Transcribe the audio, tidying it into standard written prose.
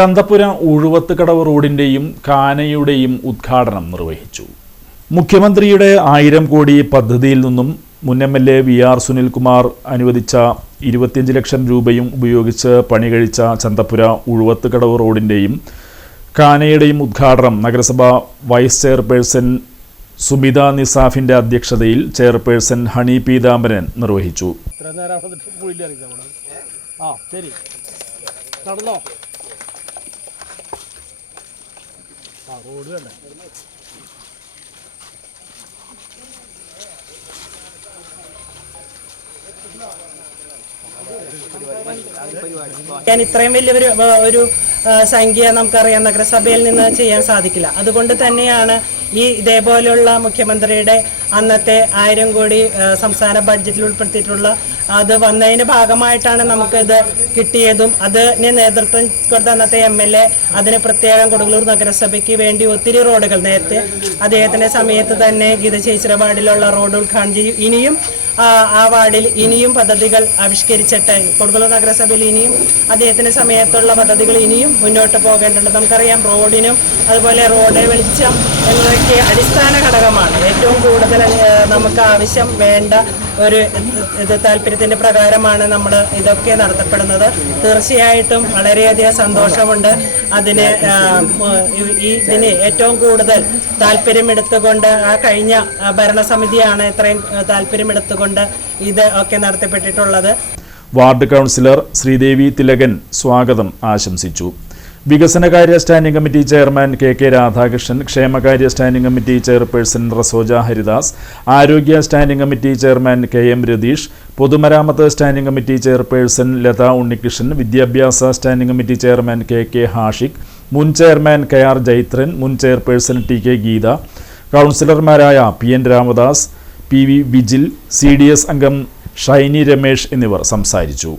ചന്തപ്പുര ഉഴുവത്തുകടവ് റോഡിന്റെയും കാനയുടെയും ഉദ്ഘാടനം നിർവഹിച്ചു. മുഖ്യമന്ത്രിയുടെ 1000 കോടി പദ്ധതിയിൽ നിന്നും മുൻ എംഎൽഎ വി.ആർ. സുനിൽകുമാർ അനുവദിച്ച 25 ലക്ഷം രൂപയും ഉപയോഗിച്ച് പണി കഴിച്ച ചന്തപ്പുര ഉഴുവത്തുകടവ് റോഡിന്റെയും കാനയുടെയും ഉദ്ഘാടനം നഗരസഭ വൈസ് ചെയർപേഴ്സൺ സുമിത നിസാഫിന്റെ അധ്യക്ഷതയിൽ ചെയർപേഴ്സൺ ഹണി പീതാംബരൻ നിർവഹിച്ചു. ഇത്രയും വലിയൊരു സംഖ്യ നമുക്കറിയാം നഗരസഭയിൽ നിന്ന് ചെയ്യാൻ സാധിക്കില്ല. അതുകൊണ്ട് തന്നെയാണ് ഇതേപോലെയുള്ള മുഖ്യമന്ത്രിയുടെ അന്നത്തെ 1000 കോടി സംസ്ഥാന ബഡ്ജറ്റിൽ ഉൾപ്പെടുത്തിയിട്ടുള്ള അത് വന്നതിൻ്റെ ഭാഗമായിട്ടാണ് നമുക്കിത് കിട്ടിയതും അതിന് നേതൃത്വം കൊടുത്ത അന്നത്തെ എംഎൽഎ അതിന് പ്രത്യേകം കൊടുങ്ങല്ലൂർ നഗരസഭയ്ക്ക് വേണ്ടി ഒത്തിരി റോഡുകൾ നേരത്തെ അദ്ദേഹത്തിൻ്റെ സമയത്ത് തന്നെ ഗീതചേച്ചിയുടെ വാർഡിലുള്ള റോഡ് ഉദ്ഘാടനം ചെയ്യും. ഇനിയും ആ വാർഡിൽ ഇനിയും പദ്ധതികൾ ആവിഷ്കരിച്ചിട്ട് കൊടുങ്ങല്ലൂർ നഗരസഭയിൽ ഇനിയും അദ്ദേഹത്തിൻ്റെ സമയത്തുള്ള പദ്ധതികൾ ഇനിയും മുന്നോട്ട് പോകേണ്ടതുണ്ട്. നമുക്കറിയാം റോഡിനും അതുപോലെ റോഡ് വെളിച്ചം എന്നതൊക്കെ അടിസ്ഥാന ഘടകമാണ്. ഏറ്റവും കൂടുതൽ നമുക്ക് ആവശ്യം വേണ്ട ഒരു താല്പര്യത്തിൻ്റെ പ്രകാരമാണ് നമ്മൾ ഇതൊക്കെ നടത്തപ്പെടുന്നത്. തീർച്ചയായിട്ടും വളരെയധികം സന്തോഷമുണ്ട്. ഇതിന് ഏറ്റവും കൂടുതൽ താല്പര്യമെടുത്തുകൊണ്ട് കഴിഞ്ഞ ഭരണസമിതിയാണ് ഇത്രയും താല്പര്യമെടുത്തുകൊണ്ട് ഇത് ഒക്കെ നടത്തപ്പെട്ടിട്ടുള്ളത്. വാർഡ് കൗൺസിലർ ശ്രീദേവി തിലകൻ സ്വാഗതം ആശംസിച്ചു. വികസനകാര്യ standing committee chairman K Radhakrishnan, ക്ഷേമകാര്യ standing committee chairperson Rasoja Haridas, ആരോഗ്യ standing committee chairman K M. Ratheesh, പൊതുമരാമത്ത് standing committee chairperson Latha Unnikrishnan, വിദ്യാഭ്യാസ standing committee chairman K Hashik, മുൻ ചെയർമാൻ കെ.ആർ. ജൈത്രൻ, മുൻ ചെയർപേഴ്സൺ ടി.കെ. ഗീത, കൗൺസിലർമാരായ P N. Ramadas, P V. Vijil, CDS അംഗം ഷൈനി രമേശ് എന്നിവർ സംസാരിച്ചു.